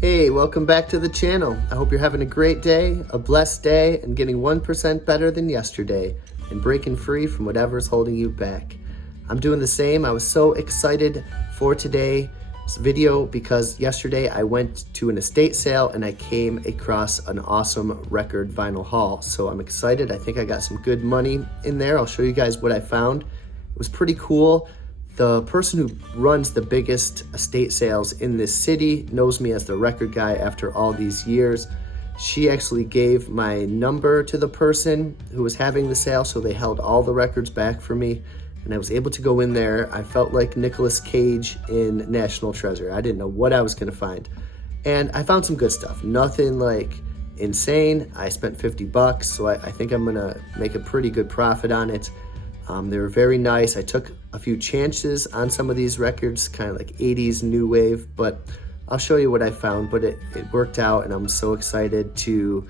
Hey, welcome back to the channel. I hope you're having a great day, a blessed day, and getting 1% better than yesterday and breaking free from whatever's holding you back. I'm doing the same. I was so excited for today's video because yesterday I went to an estate sale and I came across an awesome record vinyl haul. So I'm excited. I think I got some good money in there. I'll show you guys what I found. It was pretty cool. The person who runs the biggest estate sales in this city knows me as the record guy after all these years. She actually gave my number to the person who was having the sale, so they held all the records back for me, and I was able to go in there. I felt like Nicolas Cage in National Treasure. I didn't know what I was gonna find. And I found some good stuff, nothing like insane. I spent 50 bucks, so I think I'm gonna make a pretty good profit on it. They were very nice. I took a few chances on some of these records, kind of like 80s new wave, but I'll show you what I found, but it worked out, and I'm so excited to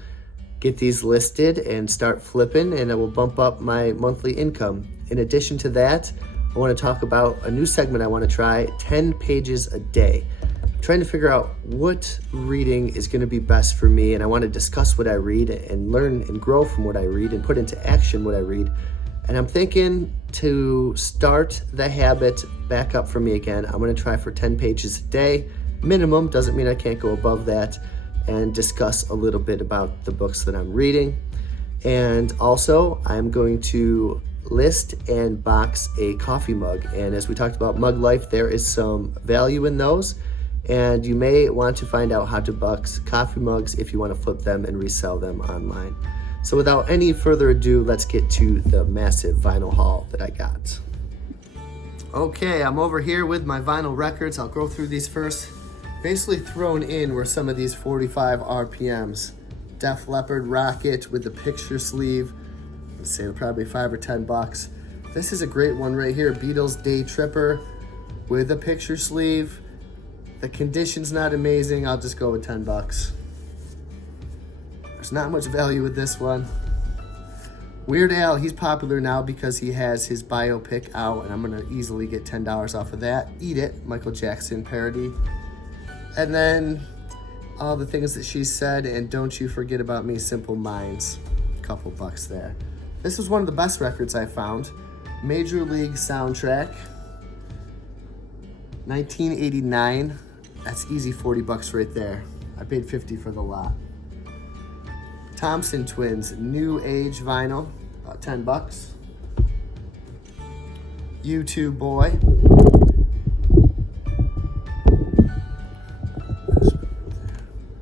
get these listed and start flipping, and it will bump up my monthly income. In addition to that, I want to talk about a new segment I want to try, 10 pages a day. I'm trying to figure out what reading is going to be best for me, and I want to discuss what I read and learn and grow from what I read and put into action what I read. And I'm thinking to start the habit back up for me again. I'm gonna try for 10 pages a day. Minimum, doesn't mean I can't go above that, and discuss a little bit about the books that I'm reading. And also, I'm going to list and box a coffee mug. And as we talked about Mug Life, there is some value in those. And you may want to find out how to box coffee mugs if you want to flip them and resell them online. So without any further ado, let's get to the massive vinyl haul that I got. Okay, I'm over here with my vinyl records. I'll go through these first. Basically thrown in were some of these 45 RPMs. Def Leppard Rocket with the picture sleeve. Let's say probably 5 or 10 bucks. This is a great one right here. Beatles Day Tripper with a picture sleeve. The condition's not amazing. I'll just go with 10 bucks. There's not much value with this one. Weird Al, he's popular now because he has his biopic out, and I'm gonna easily get $10 off of that. Eat It, Michael Jackson parody. And then all the things that she said, and Don't You Forget About Me, Simple Minds. A couple bucks there. This was one of the best records I found. Major League Soundtrack, 1989. That's easy 40 bucks right there. I paid 50 for the lot. Thompson Twins, New Age vinyl, about 10 bucks. U2 Boy.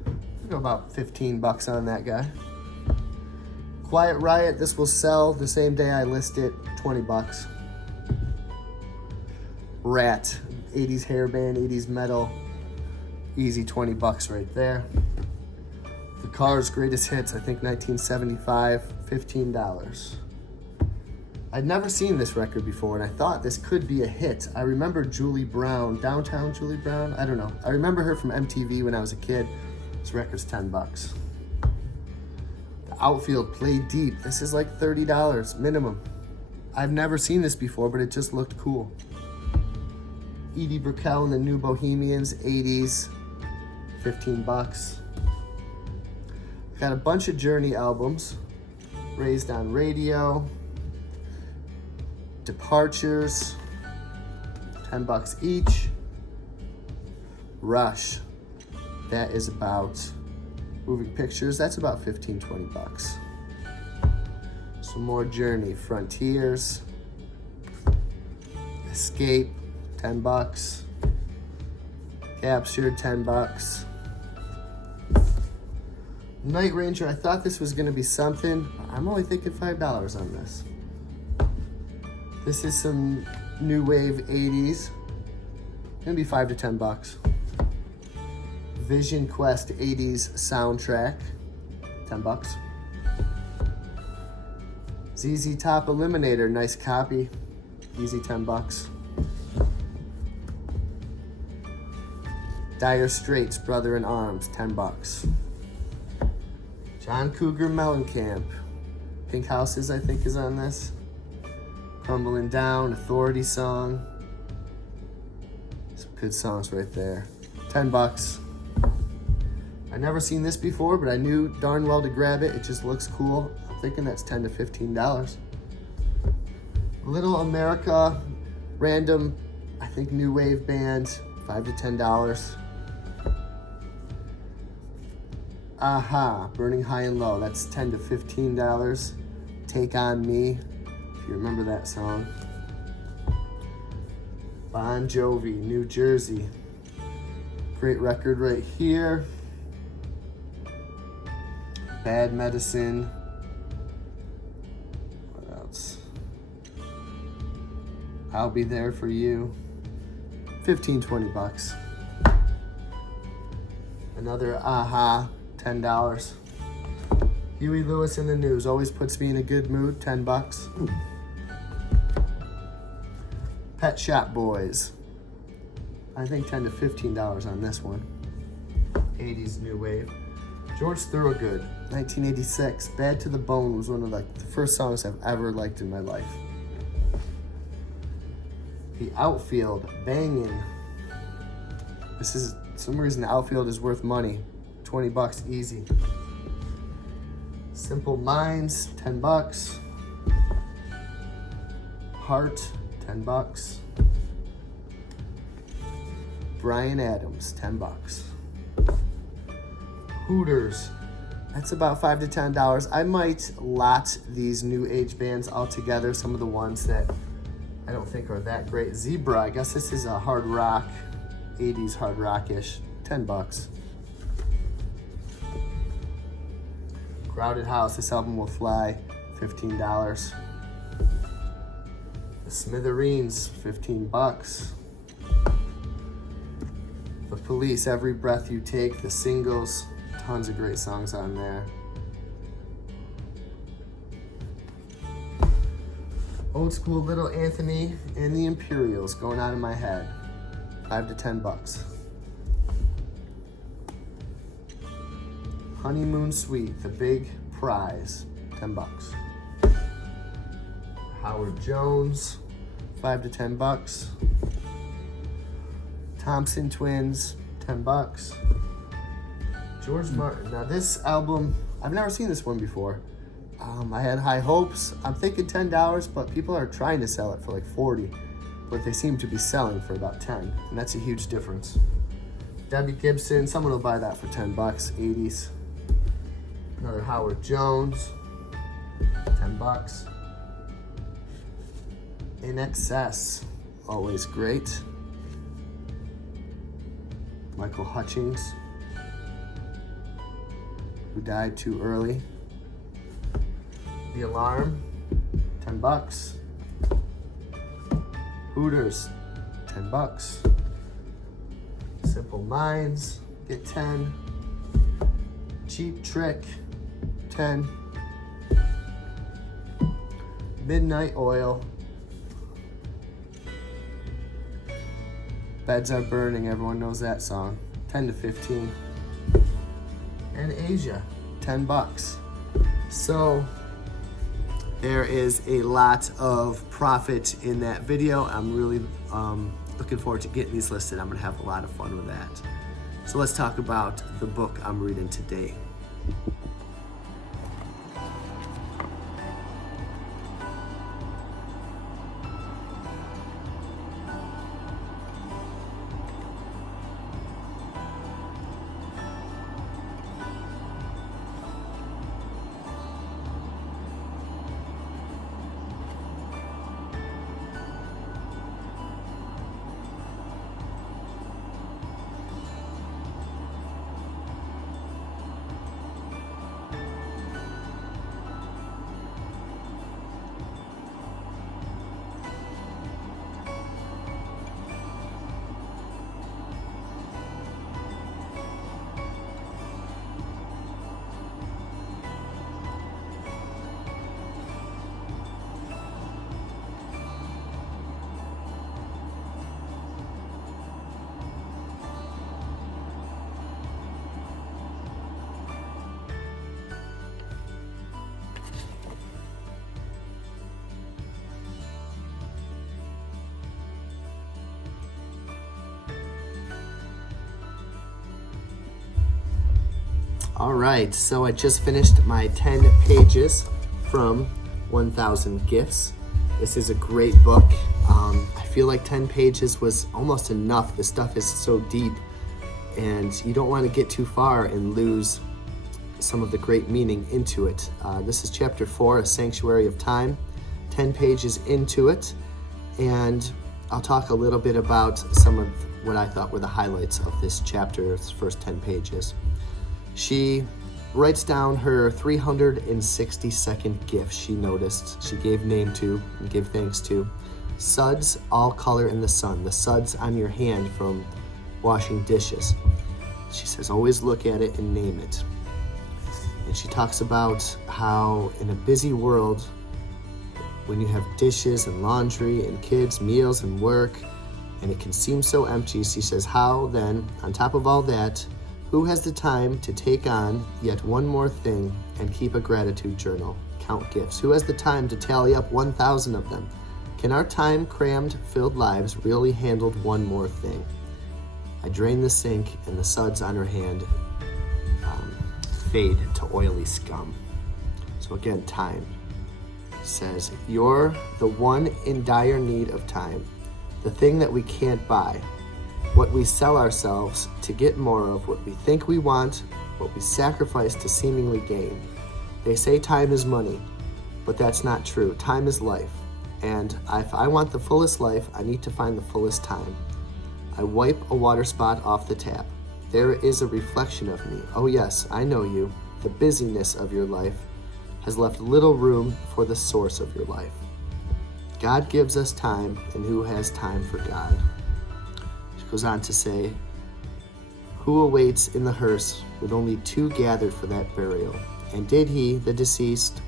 I'll go about 15 bucks on that guy. Quiet Riot, this will sell the same day I list it, 20 bucks. Rat, 80s hairband, 80s metal, easy 20 bucks right there. The Cars Greatest Hits, I think 1975, $15. I'd never seen this record before, and I thought this could be a hit. I remember Julie Brown, Downtown Julie Brown, I don't know. I remember her from MTV when I was a kid. This record's 10 bucks. The Outfield, Play Deep, this is like $30 minimum. I've never seen this before, but it just looked cool. Edie Brickell and the New Bohemians, 80s, 15 bucks. Got a bunch of Journey albums. Raised on Radio. Departures, 10 bucks each. Rush, that is about Moving Pictures. That's about 15, 20 bucks. Some more Journey. Frontiers. Escape, 10 bucks. Captured, 10 bucks. Night Ranger, I thought this was gonna be something. I'm only thinking $5 on this. This is some new wave 80s. Gonna be 5 to 10 bucks. Vision Quest 80s soundtrack, 10 bucks. ZZ Top Eliminator, nice copy, easy 10 bucks. Dire Straits, Brother in Arms, 10 bucks. John Cougar Mellencamp, Pink Houses I think is on this. Crumbling Down, Authority song. Some good songs right there. 10 bucks. I've never seen this before, but I knew darn well to grab it. It just looks cool. I'm thinking that's $10 to $15. Little America, random, I think new wave band, $5 to $10. Aha, Burning High and Low, that's $10 to $15. Take On Me, if you remember that song. Bon Jovi, New Jersey. Great record right here. Bad Medicine. What else? I'll Be There For You. 15, 20 bucks. Another Aha, $10. Huey Lewis in the News always puts me in a good mood, 10 bucks. Pet Shop Boys. I think $10 to $15 on this one. 80s new wave. George Thorogood, 1986. Bad to the Bone was one of the first songs I've ever liked in my life. The Outfield, Bangin'. This is, some reason the Outfield is worth money. 20 bucks easy. Simple Minds, 10 bucks. Heart, 10 bucks. Bryan Adams, 10 bucks. Hooters, that's about $5 to $10. I might lot these new age bands all together, some of the ones that I don't think are that great. Zebra, I guess this is a hard rock, 80s hard rock-ish, 10 bucks. Crowded House, this album will fly, $15. The Smithereens, 15 bucks. The Police, Every Breath You Take, the singles, tons of great songs on there. Old school Little Anthony and the Imperials, going out of my head, $5 to 10 bucks. Honeymoon Suite, The Big Prize, 10 bucks. Howard Jones, $5 to 10 bucks. Thompson Twins, 10 bucks. George Martin, now this album, I've never seen this one before. I had high hopes. I'm thinking $10, but people are trying to sell it for like 40, but they seem to be selling for about 10, and that's a huge difference. Debbie Gibson, someone will buy that for 10 bucks, 80s. Another Howard Jones, 10 bucks. In Excess, always great. Michael Hutchings, who died too early. The Alarm, 10 bucks. Hooters, 10 bucks. Simple Minds, get 10. Cheap Trick, 10. Midnight Oil. Beds Are Burning, everyone knows that song. 10 to 15. And Asia, 10 bucks. So there is a lot of profit in that video. I'm really looking forward to getting these listed. I'm gonna have a lot of fun with that. So let's talk about the book I'm reading today. All right, so I just finished my 10 pages from 1,000 Gifts. This is a great book. I feel like 10 pages was almost enough. The stuff is so deep, and you don't want to get too far and lose some of the great meaning into it. This is chapter 4, A Sanctuary of Time, 10 pages into it, and I'll talk a little bit about some of what I thought were the highlights of this chapter's first 10 pages. She writes down her 360-second gift she noticed, she gave name to and gave thanks to. Suds all color in the sun, the suds on your hand from washing dishes. She says, always look at it and name it. And she talks about how in a busy world, when you have dishes and laundry and kids, meals and work, and it can seem so empty, she says, how then, on top of all that, who has the time to take on yet one more thing and keep a gratitude journal, count gifts? Who has the time to tally up 1,000 of them? Can our time-crammed, filled lives really handle one more thing? I drain the sink and the suds on her hand fade to oily scum. So again, time. Says, you're the one in dire need of time, the thing that we can't buy, what we sell ourselves to get more of, what we think we want, what we sacrifice to seemingly gain. They say time is money, but that's not true. Time is life, and if I want the fullest life, I need to find the fullest time. I wipe a water spot off the tap. There is a reflection of me. Oh yes, I know you. The busyness of your life has left little room for the source of your life. God gives us time, and who has time for God? She goes on to say, who awaits in the hearse with only two gathered for that burial? And did he, the deceased,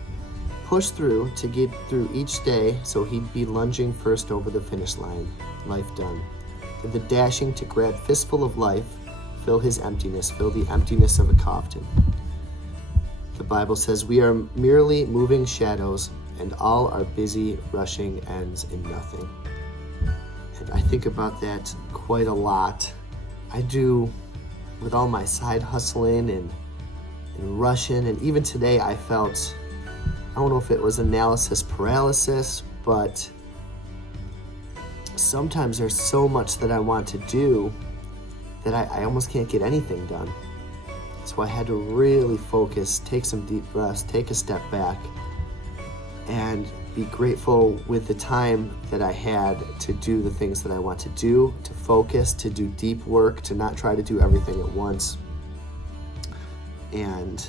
push through to get through each day so he'd be lunging first over the finish line? Life done. Did the dashing to grab fistful of life fill his emptiness, fill the emptiness of a coffin? The Bible says we are merely moving shadows, and all our busy rushing ends in nothing. And I think about that quite a lot. I do with all my side hustling and rushing, and even today I felt, I don't know if it was analysis paralysis, but sometimes there's so much that I want to do that I almost can't get anything done. So I had to really focus, take some deep breaths, take a step back, and be grateful with the time that I had to do the things that I want to do, to focus, to do deep work, to not try to do everything at once, and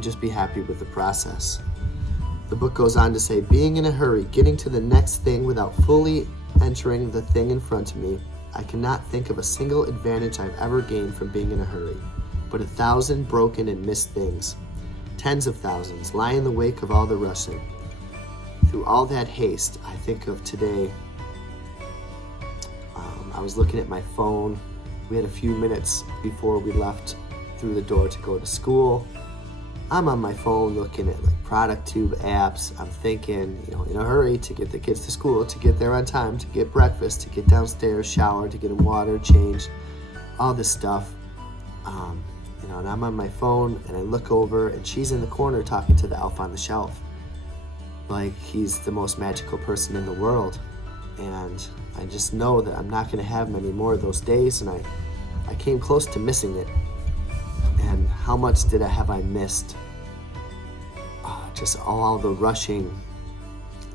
just be happy with the process. The book goes on to say, being in a hurry, getting to the next thing without fully entering the thing in front of me, I cannot think of a single advantage I've ever gained from being in a hurry, but 1,000 broken and missed things. Tens of thousands lie in the wake of all the rushing. Through all that haste, I think of today. I was looking at my phone. We had a few minutes before we left through the door to go to school. I'm on my phone looking at like product tube apps. I'm thinking, in a hurry to get the kids to school, to get there on time, to get breakfast, to get downstairs, shower, to get them water, changed, all this stuff. And I'm on my phone and I look over and she's in the corner talking to the elf on the shelf. Like he's the most magical person in the world. And I just know that I'm not going to have many more of those days, and I came close to missing it. And how much have I missed? Just all the rushing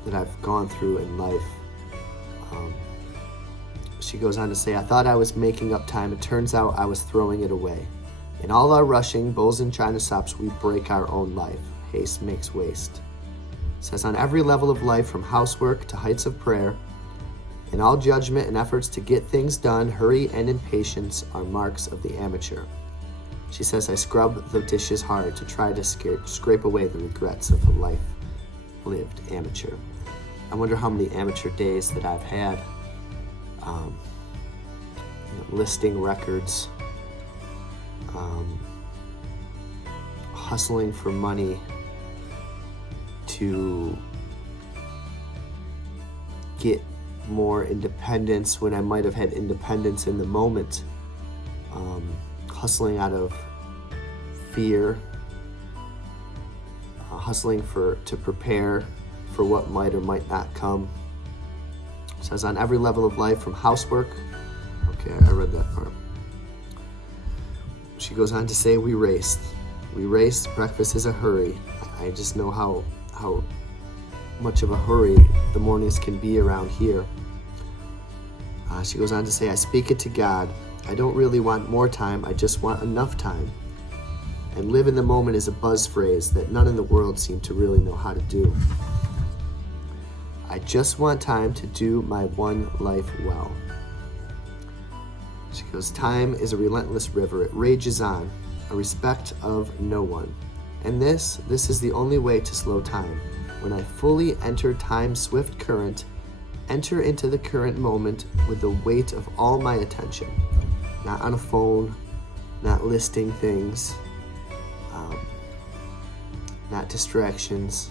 that I've gone through in life. She goes on to say, I thought I was making up time. It turns out I was throwing it away. In all our rushing, bowls and china shops, we break our own life. Haste makes waste. It says, on every level of life, from housework to heights of prayer, in all judgment and efforts to get things done, hurry and impatience are marks of the amateur. She says, I scrub the dishes hard to try to scrape away the regrets of a life lived amateur. I wonder how many amateur days that I've had, listing records, hustling for money to get more independence when I might have had independence in the moment, hustling out of fear, hustling to prepare for what might or might not come. It says on every level of life, from housework. Okay, I read that part. She goes on to say, we raced. Breakfast is a hurry. I just know how much of a hurry the mornings can be around here. She goes on to say, I speak it to God. I don't really want more time, I just want enough time. And live in the moment is a buzz phrase that none in the world seem to really know how to do. I just want time to do my one life well. She goes, time is a relentless river. It rages on, a respect of no one. And this is the only way to slow time. When I fully enter time's swift current, enter into the current moment with the weight of all my attention. Not on a phone, not listing things, not distractions,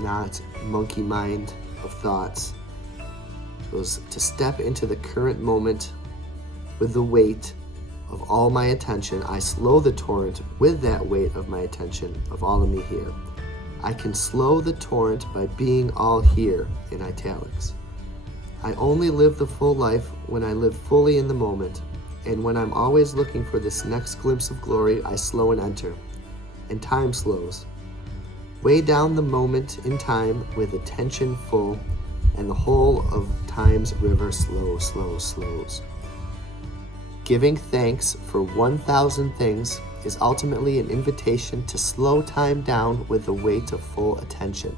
not monkey mind of thoughts. It goes to step into the current moment with the weight of all my attention. I slow the torrent with that weight of my attention, of all of me here. I can slow the torrent by being all here, in italics. I only live the full life when I live fully in the moment, and when I'm always looking for this next glimpse of glory, I slow and enter, and time slows. Weigh down the moment in time with attention full, and the whole of time's river slows. Giving thanks for 1,000 things is ultimately an invitation to slow time down with the weight of full attention.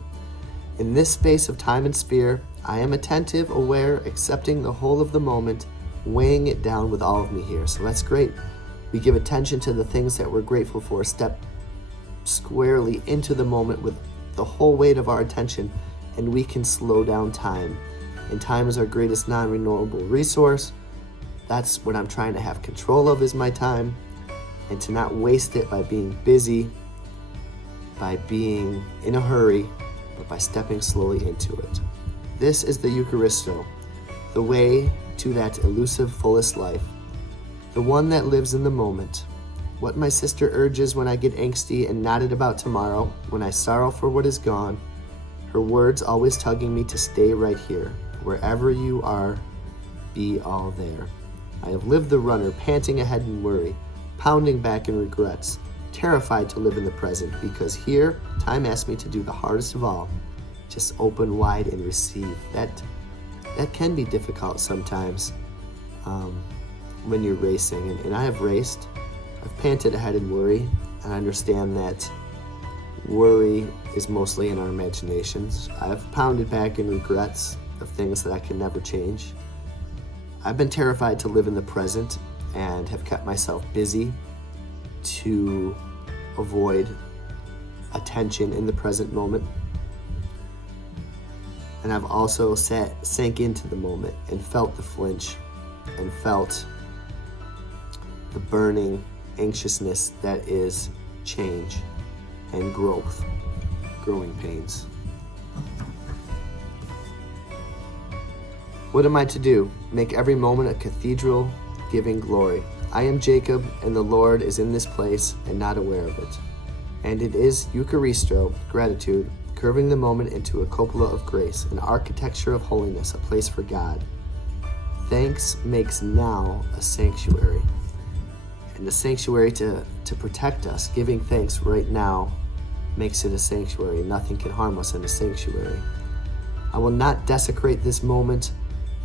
In this space of time and sphere, I am attentive, aware, accepting the whole of the moment, weighing it down with all of me here. So that's great. We give attention to the things that we're grateful for, step squarely into the moment with the whole weight of our attention, and we can slow down time. And time is our greatest non-renewable resource. That's what I'm trying to have control of, is my time, and to not waste it by being busy, by being in a hurry, but by stepping slowly into it. This is the Eucharisto, the way to that elusive fullest life, the one that lives in the moment. What my sister urges when I get angsty and knotted about tomorrow, when I sorrow for what is gone, her words always tugging me to stay right here. Wherever you are, be all there. I have lived the runner, panting ahead in worry, pounding back in regrets, terrified to live in the present, because here, time asks me to do the hardest of all, just open wide and receive. That can be difficult sometimes when you're racing, and I have raced. I've panted ahead in worry, and I understand that worry is mostly in our imaginations. I've pounded back in regrets of things that I can never change. I've been terrified to live in the present and have kept myself busy to avoid attention in the present moment. And I've also sank into the moment and felt the flinch and felt the burning anxiousness that is change and growing pains. What am I to do? Make every moment a cathedral giving glory. I am Jacob, and the Lord is in this place and not aware of it. And it is Eucharisto, gratitude, curving the moment into a cupola of grace, an architecture of holiness, a place for God. Thanks makes now a sanctuary. And the sanctuary to protect us, giving thanks right now, makes it a sanctuary. Nothing can harm us in a sanctuary. I will not desecrate this moment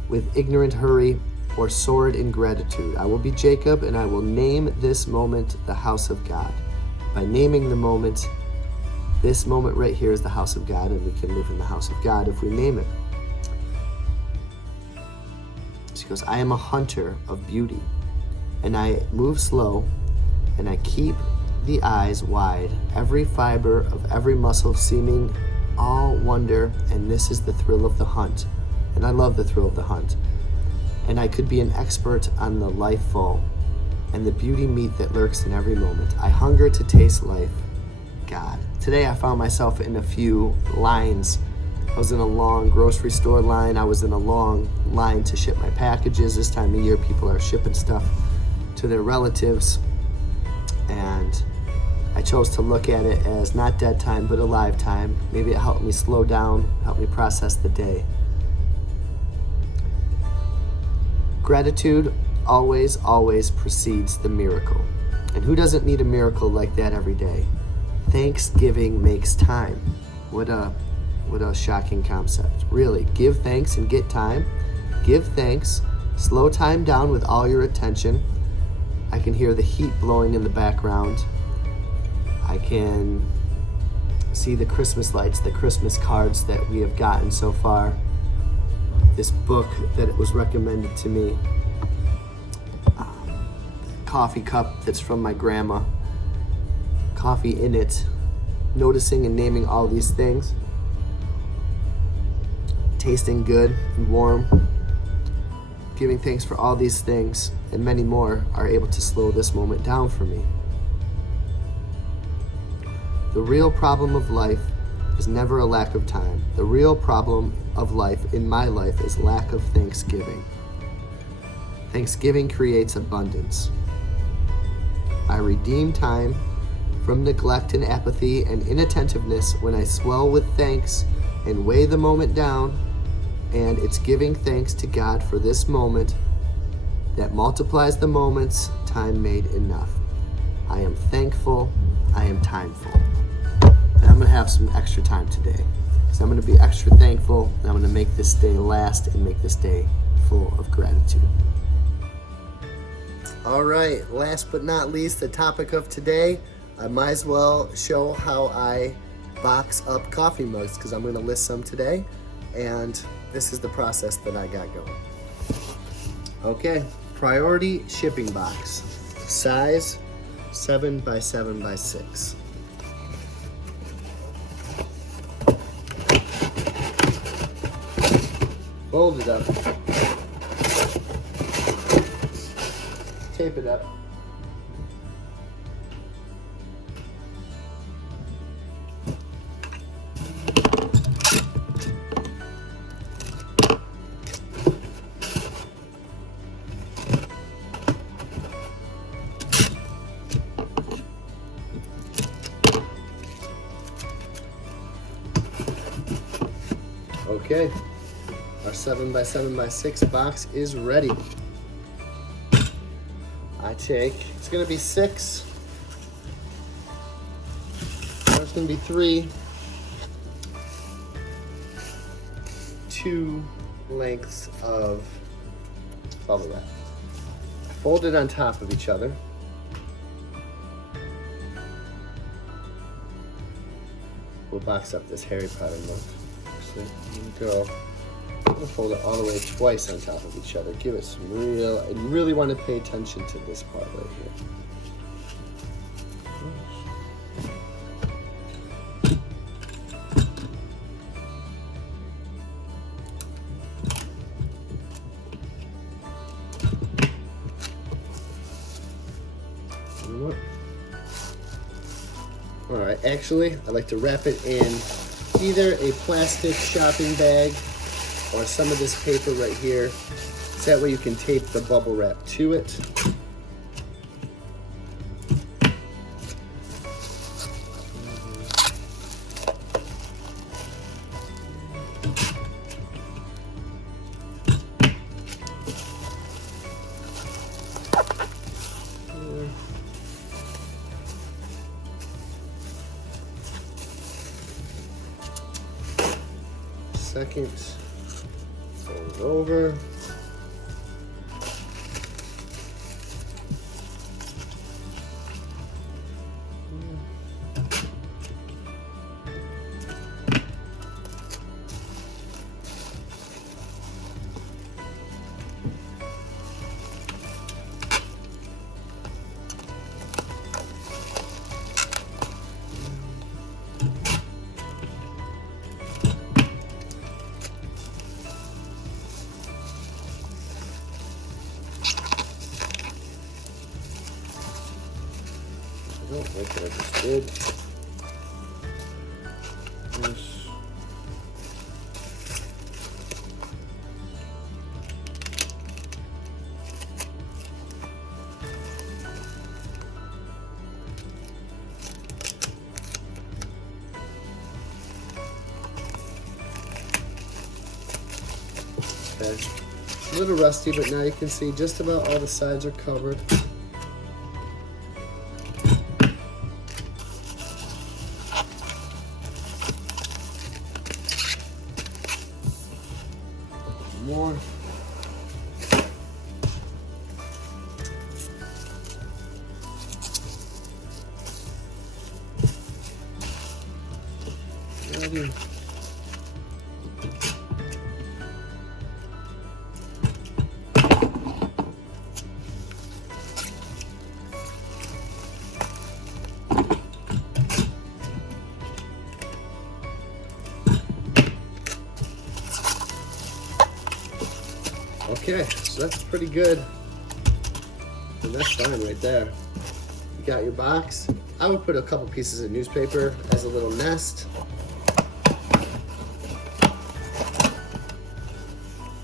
with ignorant hurry or sordid ingratitude. I will be Jacob, and I will name this moment the house of God. By naming the moment, this moment right here is the house of God, and we can live in the house of God if we name it. She goes, I am a hunter of beauty, and I move slow, and I keep the eyes wide, every fiber of every muscle seeming all wonder, and this is the thrill of the hunt. And I love the thrill of the hunt. And I could be an expert on the life full and the beauty meat that lurks in every moment. I hunger to taste life, God. Today I found myself in a few lines. I was in a long grocery store line. I was in a long line to ship my packages. This time of year, people are shipping stuff to their relatives. And I chose to look at it as not dead time, but alive time. Maybe it helped me slow down, helped me process the day. Gratitude always, always precedes the miracle. And who doesn't need a miracle like that every day? Thanksgiving makes time. What a shocking concept. Really, give thanks and get time. Give thanks. Slow time down with all your attention. I can hear the heat blowing in the background. I can see the Christmas lights, the Christmas cards that we have gotten so far. This book that it was recommended to me. Coffee cup that's from my grandma. Coffee in it. Noticing and naming all these things. Tasting good and warm. Giving thanks for all these things and many more are able to slow this moment down for me. The real problem of life is never a lack of time. The real problem of life in my life is lack of thanksgiving. Thanksgiving creates abundance. I redeem time from neglect and apathy and inattentiveness when I swell with thanks and weigh the moment down, and it's giving thanks to God for this moment that multiplies the moments time made enough. I am thankful, I am timeful. And I'm gonna have some extra time today because I'm gonna be extra thankful and I'm gonna make this day last and make this day full of gratitude. All right, last but not least, the topic of today, I might as well show how I box up coffee mugs because I'm gonna list some today, and this is the process that I got going. Okay, priority shipping box, size 7 by 7 by 6. Fold it up. Tape it up. Okay, our 7 by 7 by 6 box is ready. It's gonna be 6, there's gonna be 3, 2 lengths of bubble wrap. Folded on top of each other. We'll box up this Harry Potter mug. Actually, go. I'm gonna fold it all the way twice on top of each other. Give it some real, I really want to pay attention to this part right here. All right, actually, I like to wrap it in either a plastic shopping bag or some of this paper right here. So that way you can tape the bubble wrap to it. Second, fold over. Oh, like what I just did. This. little rusty, but now you can see just about all the sides are covered. More. Ready. Okay, so that's pretty good. And that's fine right there. You got your box. I would put a couple pieces of newspaper as a little nest.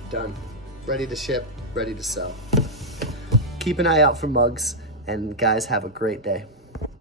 Done. Ready to ship, ready to sell. Keep an eye out for mugs, and guys, have a great day.